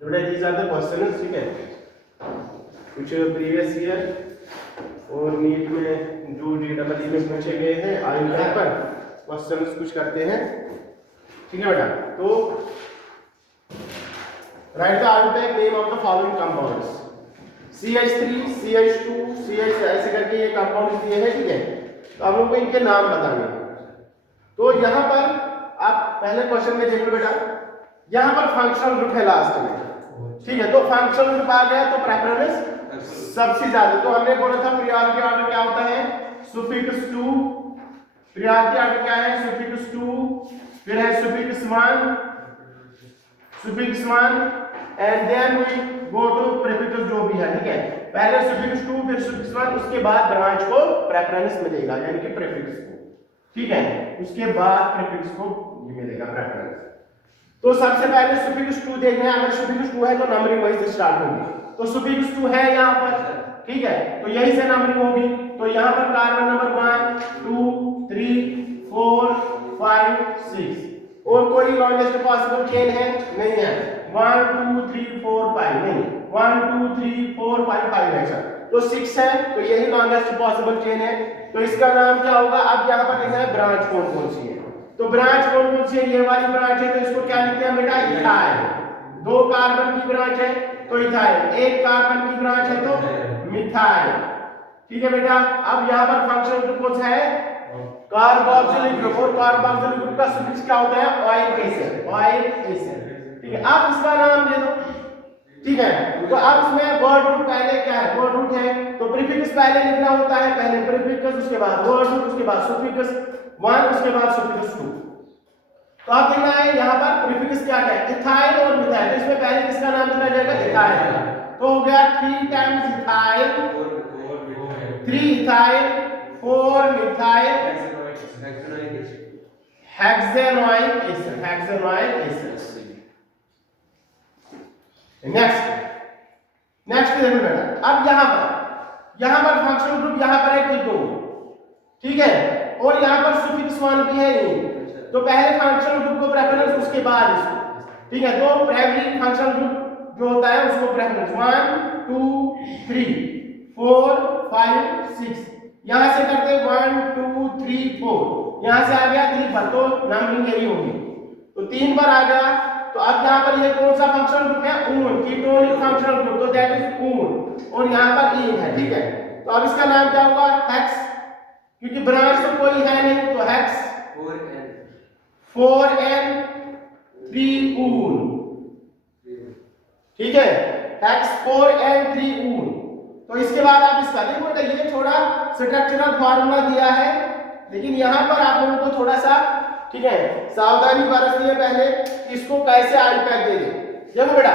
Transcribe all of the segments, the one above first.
बेटा these are the questions, ठीक है, कुछ प्रीवियस ईयर और नीट में जो JEE में पूछे गए हैं आयु पर क्वेश्चंस कुछ करते हैं, ठीक है बेटा। तो right the alphabet name of the following compounds, CH3 CH2 CH ऐसे करके ये कंपाउंड्स दिए हैं, ठीक है। तो हम लोग को इनके नाम बताने हैं। तो यहाँ पर आप पहले क्वेश्चन में देख लो बेटा, यहाँ पर फंक्शनल ग्रुप है लास्ट में, ठीक है। तो फंक्शनल ग्रुप आ गया तो प्रेफरेंस सबसे ज्यादा। तो हमने बोला था प्रियोरिटी ऑर्डर क्या होता है, सुफिक्स टू, प्रियोरिटी ऑर्डर क्या है, सुफिक्स टू, फिर है suffix one and then we go to prefix जो भी है, ठीक है। पहले सुफिक्स टू फिर सुफिक्स वन, उसके बाद ब्रांच को प्रेफरेंस मिलेगा यानी कि प्रीफिक्स को, ठीक है। उसके बाद प्रीफिक्स को मिलेगा प्रेफरेंस। तो सबसे पहले सुफिक्स टू देखना है, अगर सुफिक्स टू है तो नंबरिंग वहीं से स्टार्ट होगी। तो सुफिक्स टू है यहाँ पर, ठीक है, तो यही से नंबरिंग होगी। तो यहाँ पर कार्बन नंबर 1 2 3 4 5 6 और कोई लॉन्गेस्ट पॉसिबल चेन है नहीं है, 1 2 3 4 5 नहीं, 1 2 3 4 5 5 ऐसा, तो 6 है, तो यही लॉन्गेस्ट पॉसिबल चेन है। तो इसका नाम क्या होगा, अब यहाँ पर लिखना है ब्रांच कौन कौन सी है। तो ब्रांच कौन कौन सी है, ये वाली ब्रांच है, तो इसको क्या लिखते हैं बेटा, इथाइल। 2 कार्बन की ब्रांच है तो इथाइल, 1 कार्बन की ब्रांच है तो मिथाइल, ठीक है बेटा। अब यहाँ पर फंक्शनल ग्रुप कौन सा है, कार्बोक्सिलिक ग्रुप, और कार्बोक्सिलिक ग्रुप का सफिक्स क्या होता है, ऑयल एसिड, ठीक है। अब इसका नाम दे दो, ठीक है। तो अब इसमें वर्ड रूट पहले क्या है, वर्ड रूट है तो प्रीफिक्स पहले लिखना होता है, पहले प्रीफिक्स उसके बाद वर्ड रूट उसके बाद सफिक्स 1 उसके बाद सफिक्स 2। तो आप देखना है यहाँ पर प्रीफिक्स क्या क्या है, इथाइल और मिथाइल, तो इसमें पहले किसका नाम लिखा जाएगा, इथाइल। तो हो गया 3 times ethyl, 3 ethyl 4 methyl hexanoic acid, next देखो बेटा। अब यहाँ पर फंक्शनल ग्रुप यहाँ पर है कीटोन, ठीक है, और यहाँ पर सुफिक्स 1 भी है नहीं। तो पहले फंक्शनल ग्रुप को प्रेफरेंस, उसके बाद इसको, ठीक है। तो प्राइमरी फंक्शनल ग्रुप जो होता है उसको प्रेफरेंस 1 2 3 4 5 6, यहां से करते 1 2 3 4, यहां से आ गया 3 पर, तो नंबरिंग यही होगी, तो 3 पर आ गया। तो अब यहाँ पर ये कौन सा फंक्शनल ग्रुप है, ऊन, कीटोनिक फंक्शनल ग्रुप, तो दैट इज ऊन, और यहाँ पर ईन है, ठीक है। तो अब इसका नाम क्या होगा, हेक्स, क्योंकि ब्रांच तो कोई है नहीं, तो हेक्स 4n 3 ऊन, ठीक है, हेक्स 4n 3 ऊन। तो इसके बाद आप इसका देखो बेटा, ये थोड़ा स्ट्रक्चरल फार्मूला दिया है, लेकिन यहाँ पर आप लोगों को थोड़ा सा, ठीक है, सावधानी बरतनी है पहले, इसको कैसे आईपैक दे दे। देखो बेटा,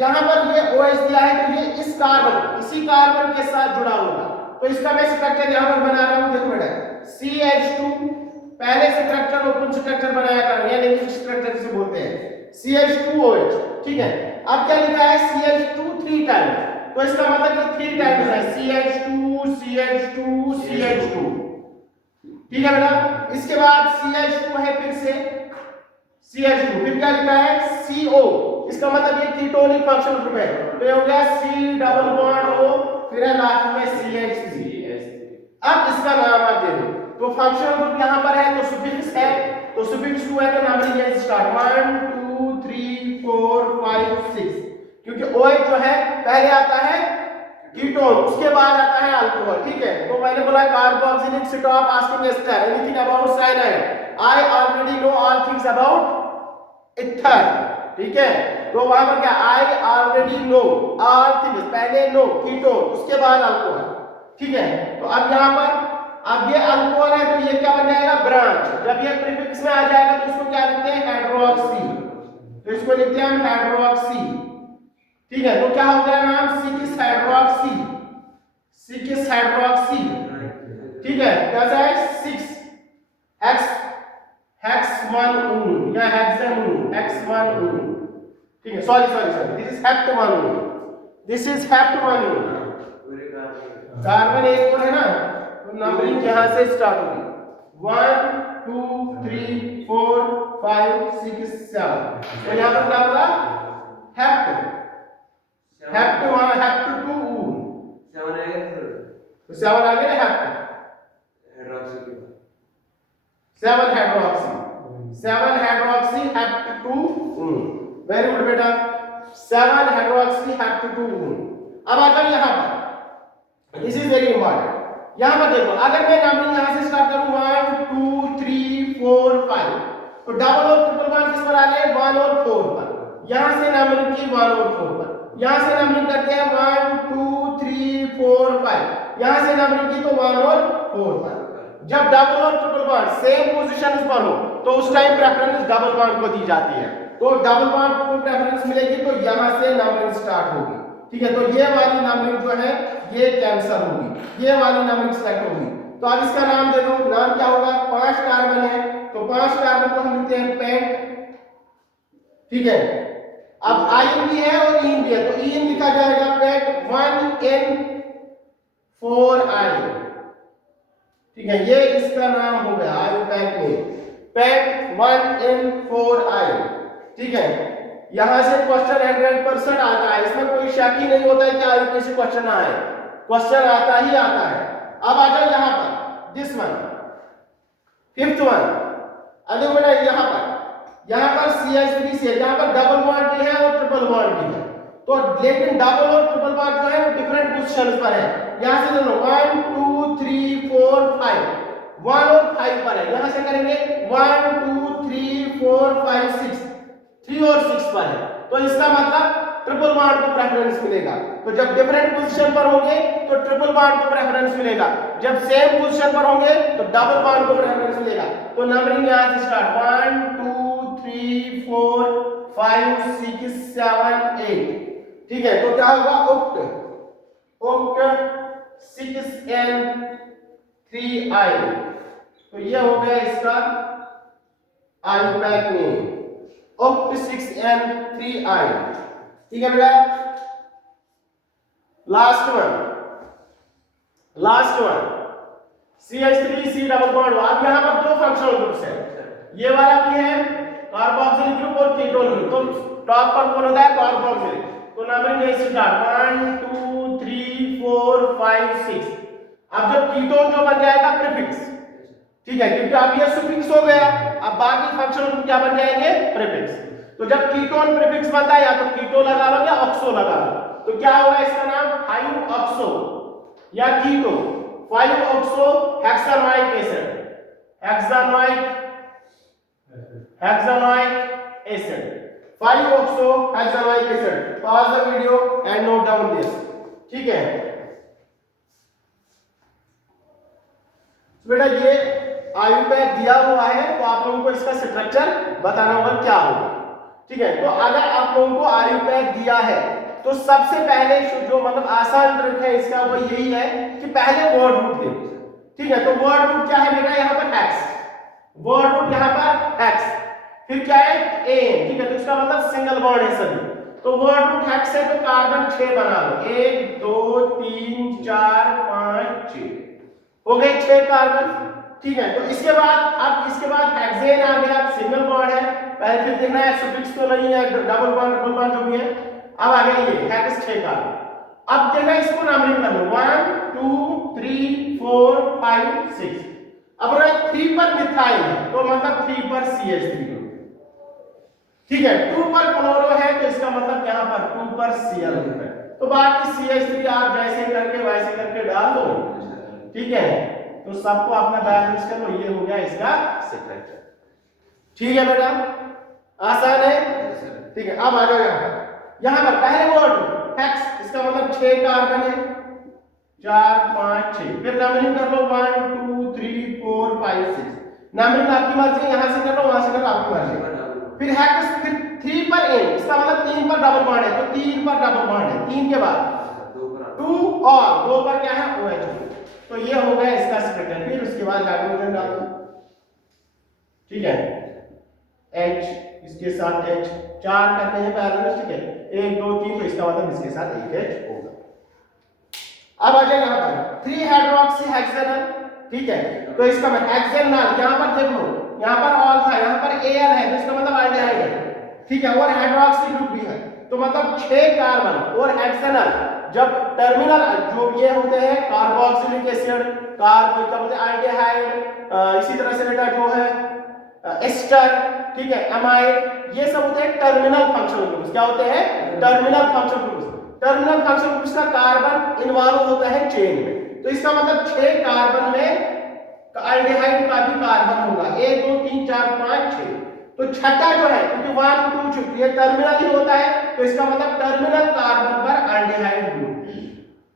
यहाँ पर ये OH दिया है, तो ये इस कार्बन, इसी कार्बन के साथ जुड़ा होगा, तो इसका मैं स्ट्रक्चर यहाँ पर बना रहा हूँ। देखो बेटा, CH2 पहले स्ट्रक्चर ओपन स्ट्रक्चर बनाया कर, या नहीं स्ट्रक्चर जिसे बोलते हैं CH2OH, ठीक है। अब क्या लिखा है, CH2 3 टाइम्स, तो इसका मतलब ये 3 टाइम्स है, CH2 CH2 CH2, ठीक है बेटा। इसके बाद CH2 है, फिर से CH2, फिर क्या लिखा है CO, इसका मतलब ये कीटोनिक फंक्शनल ग्रुप है, तो ये हो गया C डबल बॉन्ड O, फिर है लास्ट में CH3। अब इसका नाम आप दे दो, तो फंक्शनल ग्रुप यहाँ पर है, तो सुफिक्स है, तो सुफिक्स 2 है, तो नंबरिंग यहीं से स्टार्ट 1 2 3 4 5 6, क्योंकि OH जो है पहले आता है कीटोन, उसके बाद आता है अल्कोहल, ठीक है। तो मैंने बोला carboxylic, stop asking ester anything about cyanide, I already know all things about ether, ठीक है। तो वहां पर क्या, I already know all things, पहले नो कीटोन, उसके बाद अल्कोहल, ठीक है। तो अब यहाँ पर, अब ये अल्कोहल है, तो ये क्या बन जाएगा, ब्रांच। जब ये प्रीफिक्स में आ जाएगा तो इसको क्या लिखते हैं, हाइड्रोक्सी, तो इसको लिखते हैं हम हाइड्रोक्सी, ठीक है। तो क्या हो गया नाम, 6 हाइड्रोक्सी, 6 हाइड्रोक्सी, ठीक है। कैसा है, 6 हेक्स 1 ऊन या हेक्सेनून, हेक्स 1 ऊन, ठीक है। सॉरी दिस इज हेप्ट 1 ऊन, दिस इज हेप्ट 1 ऊन, कार्बन एक और है ना, तो नंबरिंग यहां से स्टार्ट होगी 1 2 3 4 5 6 7, तो यहां पर क्या होगा हेप्टून, 7 आएगा तो 7 आ गया हेप्ट, हाइड्रोक्सी के बाद 7 हाइड्रोक्सी हेप्टून। वेरी गुड बेटा, 7 हाइड्रोक्सी हेप्टून। अब आ जाओ यहाँ पर, दिस इज वेरी इंपॉर्टेंट। यहाँ पर देखो, अगर मैं नंबरिंग यहाँ से स्टार्ट करूँ 1 2 3 4 5, तो डबल और ट्रिपल बॉन्ड किस पर आ गए? 1 और 4 पर। यहाँ से नंबरिंग की 1 और 4 पर, यहाँ से नंबरिंग करते हैं 1 2 3 4 5, यहाँ से नंबरिंग की तो 1 और 4 पर। जब डबल और ट्रिपल बॉन्ड सेम पोजीशन पर हो तो उस टाइम प्रेफरेंस डबल बॉन्ड को दी जाती है। तो डबल बॉन्ड को प्रेफरेंस मिलेगी तो यहाँ से नंबरिंग स्टार्ट होगी, ठीक है। तो ये वाली नंबरिंग जो है ये कैंसिल होगी, ये वाली नंबरिंग सेलेक्ट होगी। तो अब इसका नाम दे दो, नाम क्या होगा? 5 कार्बन है तो 5 कार्बन को हम लिखते हैं पेंट, ठीक है। अब आयन भी है और इन भी है, तो इन लिखा जाएगा पेंट 1N4 आयन, ठीक है। ये इसका नाम हो गया आयोपैक में, पेंट 1N4 आयन, ठीक है। यहां से क्वेश्चन 100% आता है, इसमें कोई शक ही नहीं होता है कि आईयूपी से क्वेश्चन आए, क्वेश्चन आता ही आता है। अब आ जाओ यहां पर, दिस वन, फिफ्थ वन। अरे बेटा यहां पर CH3 से यहां पर डबल बॉन्ड भी है और ट्रिपल बॉन्ड भी है, तो लेकिन डबल और ट्रिपल बॉन्ड जो है वो डिफरेंट पोजीशंस पर है। यहां से देखो 1 2 3 4 5, 1 और 5 पर है। यहां से करेंगे 1 2 3 4 5 6, 3 और 6 पर है, तो इसका मतलब ट्रिपल बॉन्ड को प्रेफरेंस मिलेगा। तो जब डिफरेंट पोजीशन पर होंगे तो ट्रिपल बॉन्ड को प्रेफरेंस मिलेगा, जब सेम पोजीशन पर होंगे तो डबल बॉन्ड को प्रेफरेंस मिलेगा। तो नंबरिंग यहां से स्टार्ट 1 2 3 4 5 6 7 8, ठीक है। तो क्या होगा? ओक्ट 6N3I, तो ये हो गया इसका आयोपैक में, ओक्ट 6N3I, ठीक है बेटा। Last one CH3C double bond. अब यहां पर दो फंक्शनल ग्रुप्स है, ये वाला भी है कार्बोक्सिलिक ग्रुप और कीटोन ग्रुप। तो टॉप पर कौन होता है? कार्बोक्सिलिक। तो नंबरिंग यहीं से स्टार्ट 1 2 3 4 5 6। अब जब कीटोन जो बन जाएगा प्रीफिक्स, ठीक है, क्योंकि अब ये सुफिक्स हो गया, अब बाकी फंक्शनल ग्रुप क्या बन जाएंगे? प्रीफिक्स। तो जब कीटोन प्रीफिक्स बनता है या तो कीटो लगा लो या ऑक्सो लगा लो, तो क्या होगा इसका नाम? 5 ऑक्सो या keto, 5 oxo hexanoic acid, hexanoic acid, 5 oxo hexanoic acid. Pause the video and note down this, ठीक है बेटा। ये आयोपैक दिया हुआ है तो आप लोगों को इसका स्ट्रक्चर बताना होगा क्या होगा, ठीक है। तो अगर आप लोगों को आयोपैक दिया है तो सबसे पहले जो मतलब आसान ट्रिक है इसका वो यही है कि पहले वर्ड रूट दे, ठीक है। तो वर्ड रूट क्या है बेटा? यहाँ पर x, वर्ड रूट यहाँ पर x, फिर क्या है? a, ठीक है। तो इसका मतलब सिंगल बॉन्ड है सभी, तो वर्ड रूट x है तो कार्बन 6 बना लो, 1 2 3 4 5 6, हो गए 6 कार्बन, ठीक है। तो इसके बाद हेक्सेन आ गया, सिंगल बॉन्ड है, पहले फिर देखना है सुफिक्स तो नहीं है, डबल बॉन्ड ट्रिपल बॉन्ड जो भी है। अब आ गया ये हेक्स 6 कार्बन। अब देखना इसको नंबरिंग कर लो 1 2 3 4 5 6। अब अगर 3 पर मिथाइल है तो मतलब 3 पर CH3, ठीक है। 2 पर क्लोरो है तो इसका मतलब यहां पर 2 पर Cl है। तो बाकी CH3 आप जैसे करके वैसे करके डाल दो, ठीक है। तो सबको अपना बैलेंस कर लो, ये हो गया इसका स्ट्रक्चर, ठीक है बेटा, आसान है, ठीक है। अब आ जाओ यहां पर पहले वर्ड हेक्स, इसका मतलब 6 कार्बन है, 4 5 6, फिर नंबरिंग कर लो 1 2 3 4 5 6, नंबरिंग आपकी मर्जी, यहां से कर लो वहां से कर लो आपकी मर्जी। फिर हेक्स, फिर 3 पर N, इसका मतलब 3 पर डबल बॉन्ड है, तो 3 पर डबल बॉन्ड है, 3 के बाद 2 और 2 पर क्या है? OH, तो ये हो गया इसका स्ट्रक्चर। फिर उसके बाद हाइड्रोजन डाल दो, ठीक है, H इसके साथ H, 4 करते हैं बैलेंस, ठीक है, 1 2 3, तो इसका मतलब इसके साथ एक H होगा। अब आ जाए यहाँ पर 3 हाइड्रोक्सी हेक्सेनल, ठीक है। तो इसका मतलब हेक्सेनल, यहाँ पर देख लो, यहाँ पर ऑल था, यहाँ पर Al है, तो इसका मतलब आ जाएगा, ठीक है। और हाइड्रोक्सी ग्रुप भी है, तो मतलब 6 कार्बन और हेक्सेनल जब टर्मिनल जो ये होते हैं कार्बोक्सिलिक एसिड, कार्ब क्या बोलते हैं एल्डिहाइड, इसी तरह से बेटा जो है एस्टर, ठीक है, एमाइड, ये सब होते हैं टर्मिनल फंक्शनल ग्रुप्स। क्या होते हैं? Terminal functional groups. Terminal functional groups का कार्बन इन्वॉल्व होता है चेन में, तो इसका मतलब 6 कार्बन में एल्डिहाइड का भी कार्बन होगा, 1 2 3 4 5 6। तो छठा जो है क्योंकि 1 2 6 ये टर्मिनल ही होता है, तो इसका मतलब टर्मिनल कार्बन पर एल्डिहाइड ग्रुप।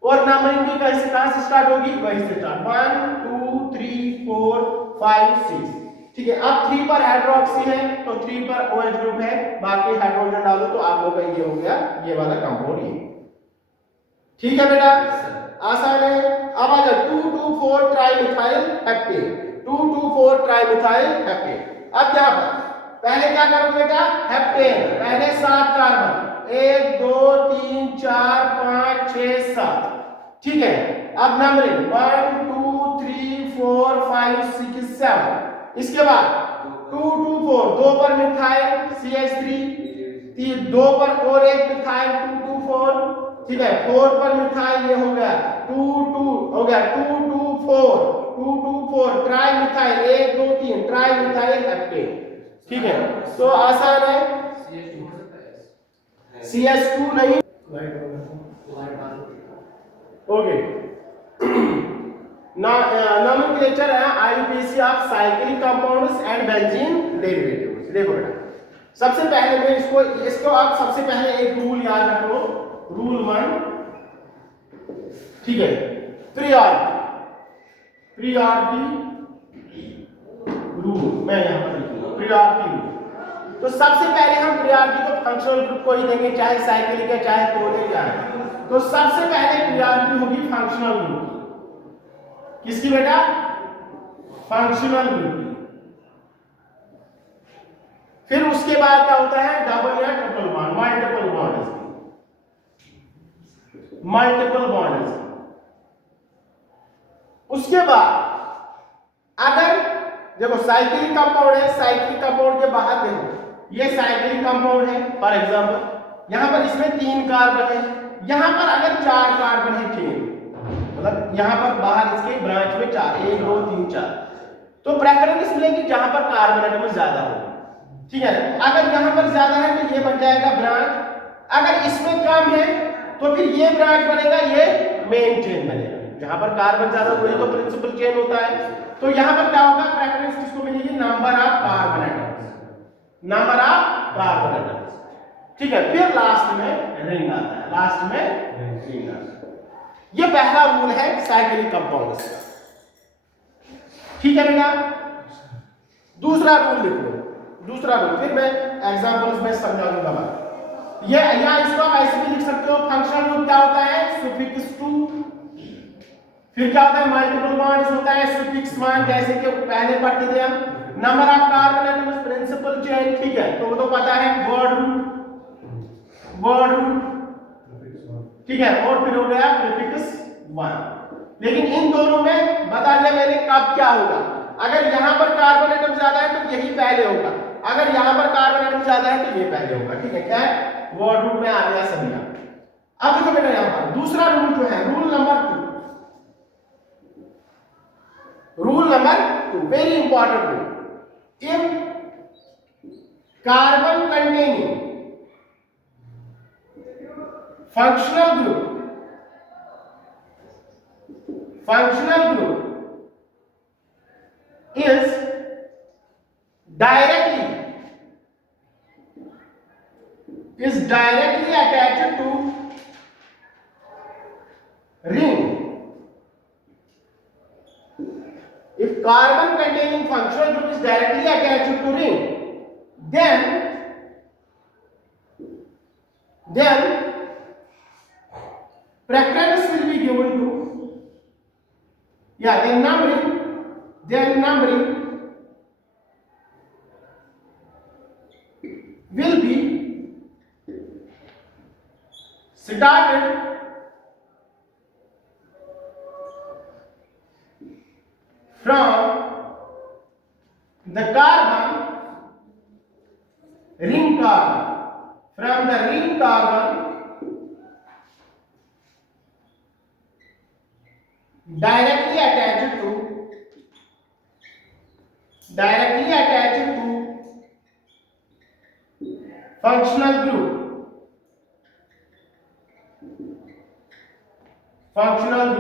और नंबरिंग भी कहां से स्टार्ट होगी? वहीं से स्टार्ट, 1 2 3 4 5 6, ठीक है। अब 3 पर हाइड्रोक्सी है तो 3 पर OH ग्रुप है, बाकी हाइड्रोजन डालो तो आप लोग का ये हो गया ये वाला कंपाउंड, ये ठीक है बेटा, आसान है। अब आ जाओ 2,2,4 ट्राइमिथाइल हेप्टेन, 2,2,4 ट्राइमिथाइल हेप्टेन। अब यहां पर पहले क्या करोगे बेटा? हेप्टेन, पहले 7 कार्बन, 1 2 3 4 5 6 7, ठीक है। अब नंबरिंग 1 2 3 4 5 6 7, इसके बाद 2 2 4 2 पर मिथाइल CH3, 2 पर और एक मिथाइल 2 2 4, ठीक है, 4 पर मिथाइल ये हो गया 2 2 हो गया 2 2 4 2 2 4 tri methyl 1 2 3 tri methyl heptane, ठीक है। तो आसान है, CH2 नहीं, ओके। नॉमेनक्लेचर है IUPAC of cyclic compounds and benzene derivatives. देखो बेटा, सबसे पहले मैं इसको आप सबसे पहले एक रूल याद रखो, रूल 1, ठीक है, प्रियोरिटी रूल, मैं यहां पर लिखूंगा प्रियोरिटी रूल। तो सबसे पहले हम प्रियोरिटी को फंक्शनल ग्रुप को ही देंगे, चाहे साइक्लिक है चाहे कोर है, चाहे, तो सबसे पहले प्रियोरिटी होगी फंक्शनल ग्रुप की। किसकी बेटा? फंक्शनल ग्रुप की। फिर उसके बाद क्या होता है? डबल या triple bond, multiple bond, multiple bond. उसके बाद अगर देखो साइक्लिक कंपाउंड है, साइक्लिक कंपाउंड के बाहर देखो, ये साइक्लिक कंपाउंड है फॉर एग्जांपल, यहां पर इसमें 3 कार्बन है, यहां पर अगर 4 कार्बन है चेन, मतलब यहां पर बाहर इसके ब्रांच में 4 1 2 3 4, तो प्रेफरेंस मिलेगी जहां पर कार्बन एटम ज्यादा हो, ठीक है। अगर यहां पर ज्यादा है तो ये बन जाएगा ब्रांच, अगर इसमें कम है तो फिर ये ब्रांच बनेगा, ये मेन चेन बनेगा। जहां पर कार्बन ज्यादा वही तो प्रिंसिपल चेन होता है। तो यहां पर क्या होगा? प्रेफरेंस किसको मिलेगी? Number of carbon atoms, number of carbon atoms, ठीक है। फिर लास्ट में रिंग आता है, लास्ट में रिंग आता है। ये पहला रूल है साइक्लिक कंपाउंड्स का, ठीक है बेटा। दूसरा रूल देखो, दूसरा रूल फिर मैं एग्जांपल्स में समझाऊंगा बात। ये या इसको आप ऐसे भी लिख सकते हो, फंक्शनल ग्रुप क्या होता है? सुफिक्स 2, फिर क्या होता है? मल्टीपल बॉन्ड्स होता है सुफिक्स 1, जैसे कि पहले पढ़ते थे हम। Number of carbon atoms principal chain, ठीक है, तो वो तो पता है, वर्ड रूट, ठीक है, और फिर हो गया प्रीफिक्स 1। लेकिन इन दोनों में बता दिया मैंने कब क्या होगा। अगर यहां पर कार्बन एटम ज्यादा है तो यही पहले होगा, अगर यहां पर कार्बन एटम ज्यादा है तो ये पहले होगा, ठीक है। क्या है? वर्ड रूट में आ गया सभी। अब देखो बेटा यहां पर दूसरा रूल जो है, rule number 2, very important rule. If carbon containing functional group is directly attached to ring. If carbon containing functional group is directly attached to ring, then preference will be given to, then numbering will be started from the carbon ring carbon, from the ring carbon directly attached to functional group further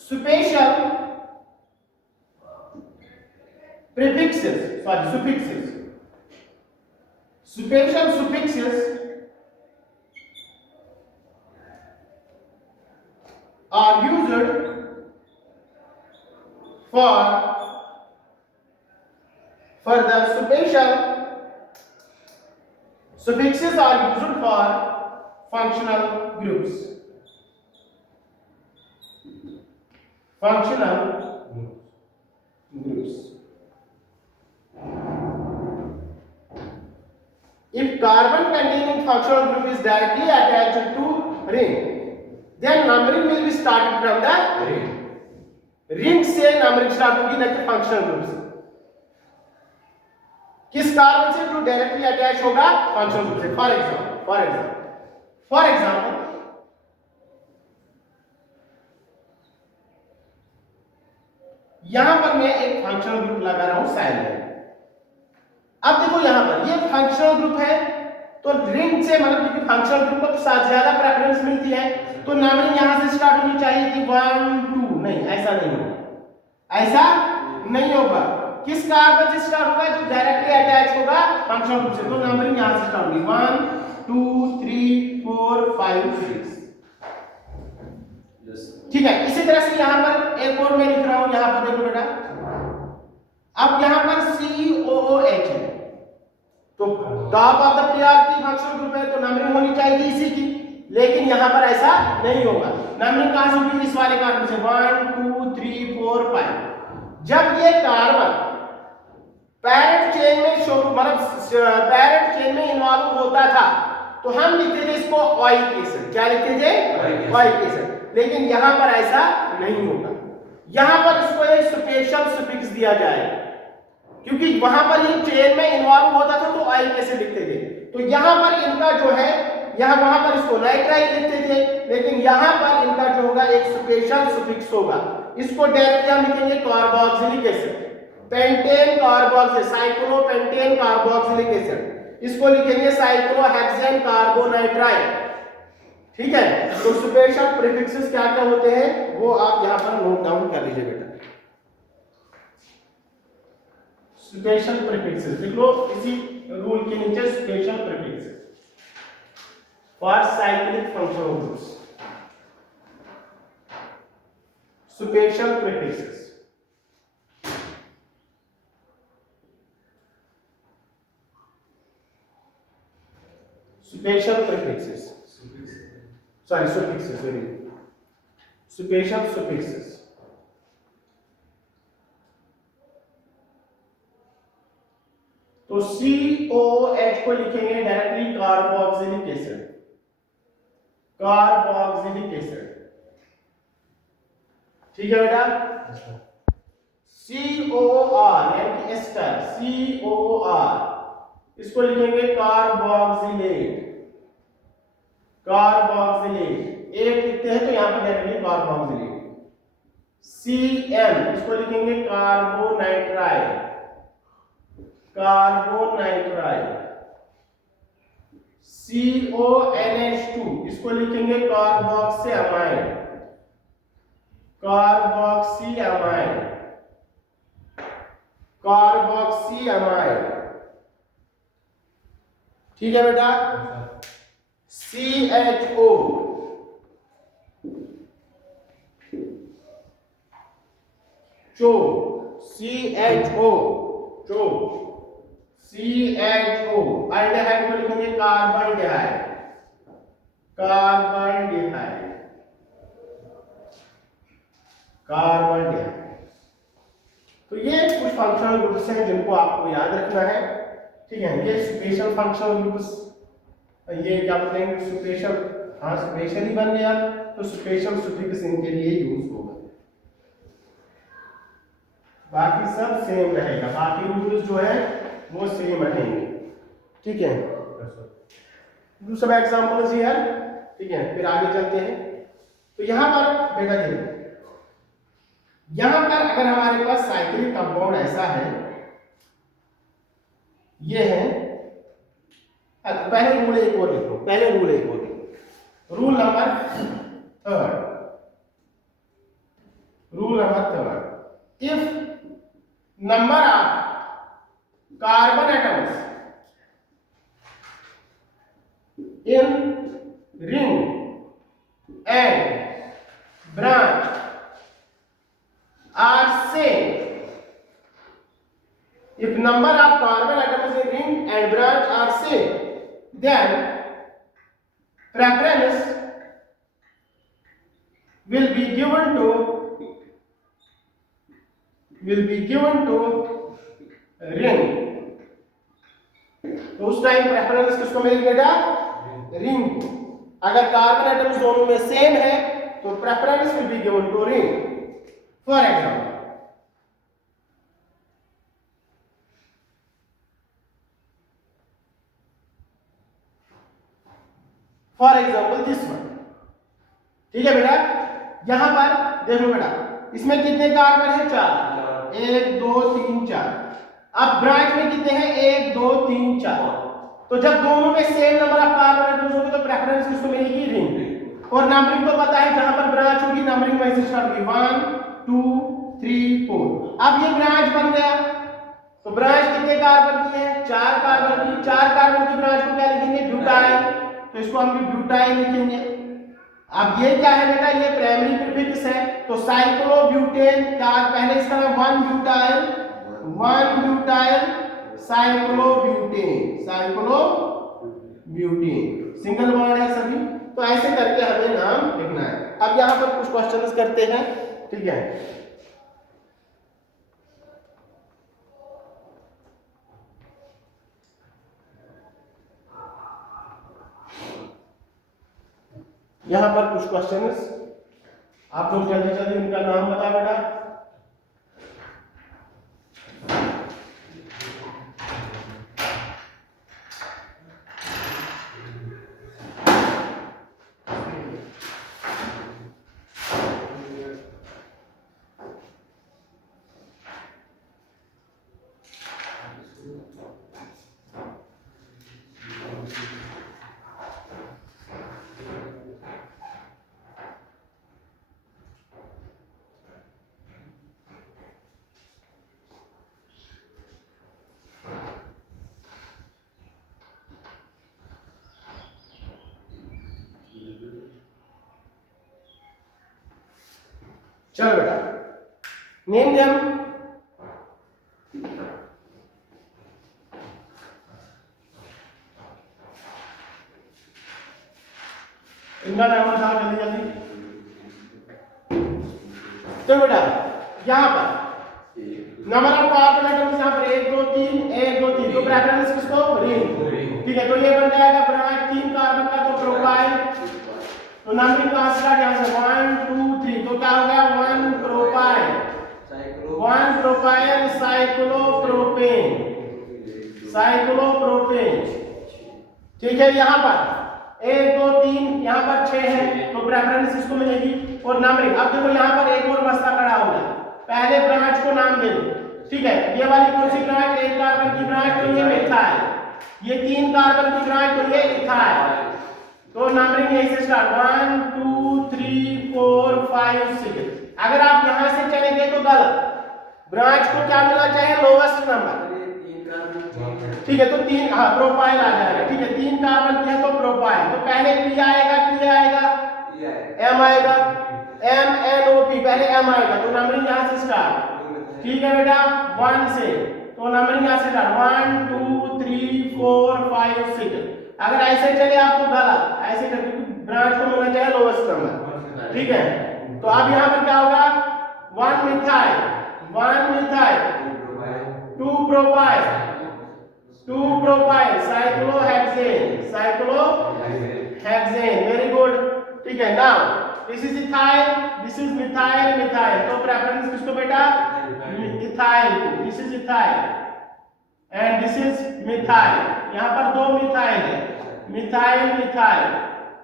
special suffixes are used for further special suffixes are used for functional groups. If carbon containing functional group is directly attached to ring, then numbering will be started from the ring से numbering start होगी, न कि functional group से. किस carbon से जो directly attach होगा functional group से. फॉर एग्जांपल यहां पर मैं एक फंक्शनल ग्रुप लगा रहा हूं साइलेंट. अब देखो यहां पर ये फंक्शनल ग्रुप है, तो रिंग से मतलब क्योंकि फंक्शनल ग्रुप को ज्यादा प्रेफरेंस मिलती है, तो नंबरिंग यहां से स्टार्ट होनी चाहिए थी 1 2. नहीं, ऐसा नहीं होगा. किस कार्बन से स्टार्ट होगा? जो डायरेक्टली अटैच होगा फंक्शनल ग्रुप से, तो नंबरिंग यहां से स्टार्ट होगी 1 2 3 4 5 6. ठीक है. इसी तरह से यहां पर एक और मैं लिख रहा हूं. यहां पर देखो बेटा, अब यहां पर COOH है, तो top of the priority functional group है, तो नंबरिंग होनी चाहिए इसी की, लेकिन यहां पर ऐसा नहीं होगा. नंबरिंग कहां से होगी? इस वाले कार्बन से 1 2 3 4 5. जब ये कार्बन पैरेंट चेन में इन्वॉल्व होता था, तो हम लिखते थे इसको ओइक एसिड. क्या लिखते थे? Oic acid. लेकिन यहां पर ऐसा नहीं होगा. यहां पर इसको एक स्पेशल सफिक्स दिया जाए, क्योंकि वहां पर ये चेन में इन्वॉल्व होता था तो ओइक एसिड लिखते थे. तो यहां पर इनका जो है, वहां पर इसको नाइट्राइल लिखते थे, लेकिन यहां पर इनका जो होगा एक स्पेशल सफिक्स होगा. इसको डायरेक्टली हम लिखेंगे carboxylic acid, pentane carboxyl, cyclopentane carboxylic acid. इसको लिखेंगे साइक्लोहेक्सेन कार्बोनाइट्राइल. ठीक है. तो स्पेशल प्रीफिक्सेस क्या क्या होते हैं वो आप यहां पर नोट डाउन कर लीजिए बेटा. स्पेशल प्रीफिक्सेस लिख लो इसी रूल के नीचे. Special prefixes for cyclic functional groups. Special prefixes. Special prefixes. Suffixes. Very good. Special suffixes. तो COH को लिखेंगे डायरेक्टली कार्बोक्सिलिक एसिड. ठीक है बेटा. COR यानी कि एस्टर, COR, इसको लिखेंगे कार्बोक्सिलेट. एक लिखते हैं तो यहां पर डायरेक्टली कार्बोक्सिलेट. CN, इसको लिखेंगे कार्बोनाइट्राइल. CONH2, इसको लिखेंगे कार्बोक्सिअमाइड. ठीक है बेटा. CHO, अल्डेहाइड को लिखेंगे कार्बन डिहाइड. तो ये कुछ फंक्शनल ग्रुप्स हैं जिनको आपको याद रखना है. ठीक है. ये स्पेशल फंक्शनल ग्रुप्स, ये क्या बोलते हैं, स्पेशल हाँ स्पेशली बन गया तो स्पेशल सुफिक्स इनके लिए यूज होगा। बाकी सब सेम रहेगा, बाकी रूल्स जो है वो सेम रहेंगे। ठीक है, डू सम एग्जांपल्स हियर। ठीक है, फिर आगे चलते हैं। तो यहां पर बेटा देखो, यहां पर अगर हमारे पास साइक्लिक कंपाउंड ऐसा है, ये है, पहले रूल एक और लिखो, पहले रूल एक और लिखो, rule number third, rule number third, if number of carbon atoms in ring and branch are same, if number of carbon atoms in ring and branch are same, then preference will be given to ring। तो उस time preference किसको मिलेगी बेटा? Ring को। अगर carbon atoms दोनों में same है तो preference will be given to ring. For example this one. ठीक है बेटा, यहां पर देखो बेटा, इसमें कितने कार्बन है? 4, 1 2 3 4। अब ब्रांच में कितने हैं? 1 2 3 4। तो जब दोनों में same number of carbon atoms होंगे तो प्रेफरेंस किसको मिलेगी? रिंग। और नंबरिंग तो पता है, जहां पर ब्रांच होगी नंबरिंग वहीं से स्टार्ट होगी, 1 2 3 4। अब ये ब्रांच बन गया, तो ब्रांच कितने कार्बन की है? 4 कार्बन की। 4 कार्बन की ब्रांच को क्या लिखेंगे? ब्यूटाइल। तो इसको हम भी ब्यूटाइल लिखेंगे। अब ये क्या है बेटा? ये प्राइमरी प्रीफिक्स है, तो साइक्लोब्यूटेन, क्या पहले इसका नाम 1 butyl, 1 butyl cyclobutane, cyclobutane single bond है सभी। तो ऐसे करके हमें नाम लिखना है। अब यहां पर कुछ क्वेश्चंस करते हैं। ठीक है, यहां पर कुछ क्वेश्चंस, आप लोग जल्दी जल्दी उनका नाम बता बेटा। चलो बेटा, नेम देम। इनका नाम बताओ जल्दी जल्दी। तो बेटा यहां पर नंबर ऑफ कार्बन एटम्स यहां पर 1 2 3 1 2 3, तो प्रेफरेंस किसको? रिंग। ठीक है, तो ये बन जाएगा ब्रांच 3 कार्बन का, तो प्रोपाइल। तो नंबरिंग कहां से स्टार्ट? यहां से 1 2 3, तो क्या हो गया? 1 प्रोपाइल, 1 प्रोपाइल साइक्लोप्रोपेन, साइक्लोप्रोपेन। ठीक है, यहां पर 1 2 3, यहां पर 6 है, तो प्रेफरेंस इसको मिलेगी। और नंबरिंग, अब देखो यहां पर एक और मसला खड़ा हो गया, पहले ब्रांच को नाम दे दो। ठीक है, ये वाली कौन सी ब्रांच? 1 कार्बन की ब्रांच, तो ये मिथाइल। ये 3 कार्बन की ब्रांच, तो ये इथाइल। तो नंबरिंग यहीं से स्टार्ट, 1 2 3 4 5 6। अगर आप यहां से चले गए तो गलत, ब्रांच को क्या मिलना चाहिए? Lowest number. ठीक है, तो 3, हाँ प्रोपाइल आ जाएगा। ठीक है, 3 कार्बन की है तो प्रोपाइल, तो पहले पी आएगा, पी आएगा, एम आएगा, एम एन ओ पी, पहले एम आएगा, तो नंबरिंग यहां से स्टार्ट। ठीक है बेटा, 1 से, तो नंबरिंग यहां से स्टार्ट, 1 2 3 4 5 6। अगर ऐसे चले आप तो गलत, ऐसे करके ब्रांच को मिलना चाहिए लोवेस्ट नंबर। ठीक है, तो अब यहां पर क्या होगा? 1 methyl, 1 methyl, 2 propyl, 2 propyl cyclohexane, cyclohexane. Hexane, very good, ठीक है। Now this is ethyl, this is methyl, methyl, तो प्रेफरेंस किसको बेटा? Ethyl, this is ethyl and this is methyl, यहाँ पर दो मिथाइल है, मिथाइल मिथाइल,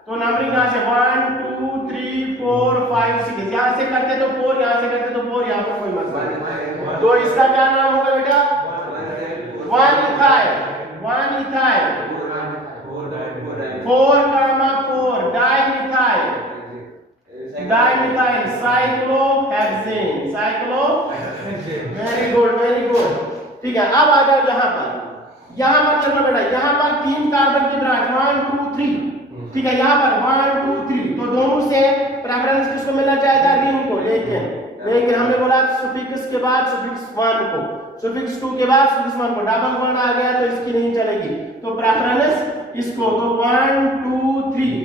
तो नंबरिंग यहाँ से 1 2 3 4 5 6, यहाँ से करते तो 4, यहाँ से करते तो 4, यहाँ पर कोई मसला नहीं। तो इसका क्या नाम होगा बेटा? 1 ethyl, 1 ethyl, 4 gamma 4 dimethyl, dimethyl cyclohexane, cyclo, very good, very good, ठीक है। अब आ जाओ यहाँ पर, यहाँ पर चलो बेटा, यहाँ पर 3 कार्बन की ब्रांच 1 2 3, ठीक है, यहाँ पर 1 2 3, तो दोनों से प्रेफरेंस किसको मिलना चाहिए था? रिंग को, लेकिन हमने बोला सुफिक्स के बाद सुफिक्स 1 को, सुफिक्स 2 के बाद सुफिक्स 1 को, डबल बॉन्ड आ गया तो इसकी नहीं चलेगी, तो प्रेफरेंस इसको, तो 1 2 3,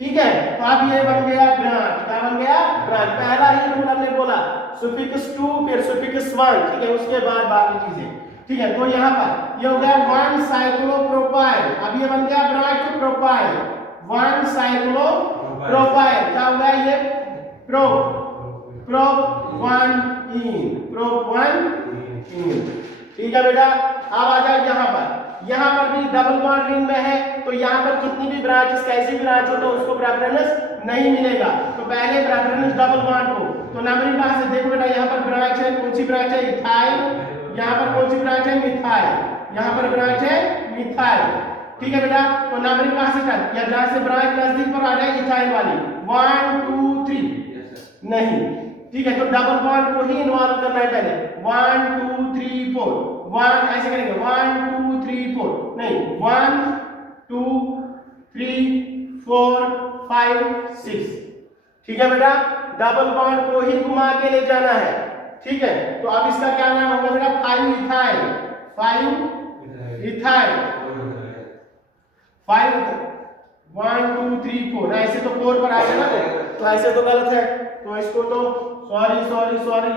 ठीक है। तो अब ये बन गया ब्रांच, क्या बन गया? ब्रांच। पहला ही रूल हमने बोला सुफिक्स 2 फिर सुफिक्स 1, ठीक है, उसके बाद बाकी चीजें, ठीक है। तो यहाँ पर ये हो गया 1 साइक्लोप्रोपाइल, अब ये बन गया ब्रांच प्रोपाइल, 1 साइक्लोप्रोपाइल, क्या हो गया ये? प्रोप 1 इन, प्रोप 1 इन, ठीक है बेटा। अब आ जाए यहाँ पर भी डबल बॉन्ड रिंग में है, तो यहाँ पर कितनी भी ब्रांच, कैसी ब्रांच हो तो उसको प्रेफरेंस नहीं मिलेगा, तो पहले प्रेफरेंस डबल बॉन्ड को, तो नंबरिंग कहां से? देखो बेटा, यहाँ पर ब्रांच है, कौन सी ब्रांच है? इथाइल, यहाँ पर कौन सी ब्रांच है? मिथाइल, यहाँ पर ब्रांच है मिथाइल, ठीक है बेटा। तो नंबरिंग कहां से कर, या जहां से ब्रांच नजदीक पर आ जाए इथाइल वाली, 1 2 3 नहीं, ठीक है, तो डबल बॉन्ड को ही इन्वॉल्व करना है पहले, 1 2 3 4, 1 ऐसे करेंगे, 1 2 3 4 नहीं, 1 2 3 4 5 6, ठीक है बेटा। डबल बॉन्ड को ही घुमा के ले जाना है, ठीक है। तो अब इसका क्या नाम होगा बेटा? 5 इथाइल, 5 इथाइल, 5 1 2 3 4, ऐसे तो 4 पर आ गया ना, तो ऐसे तो गलत है, तो इसको तो सॉरी,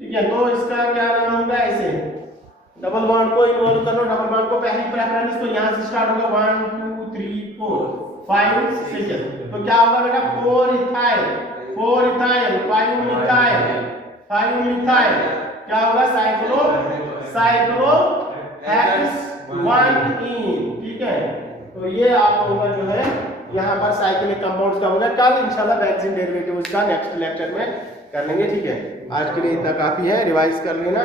ठीक है। तो इसका क्या नाम होगा? ऐसे डबल बॉन्ड को इन्वॉल्व करो, डबल बॉन्ड को पहली प्रेफरेंस तो यहाँ से स्टार्ट होगा, 1 2 3 4 5 6, तो क्या होगा बेटा? 4 इथाइल, 5 मिथाइल, क्या होगा? साइक्लो हेक्स 1 इन, ठीक है। तो ये आप लोगों का जो है यहाँ पर साइक्लिक कंपाउंड्स का होगा, कल इंशाल्लाह बेंजीन डेरिवेटिव्स का नेक्स्ट लेक्चर में कर लेंगे, ठीक है। आज के लिए इतना काफी है, रिवाइज कर लेना।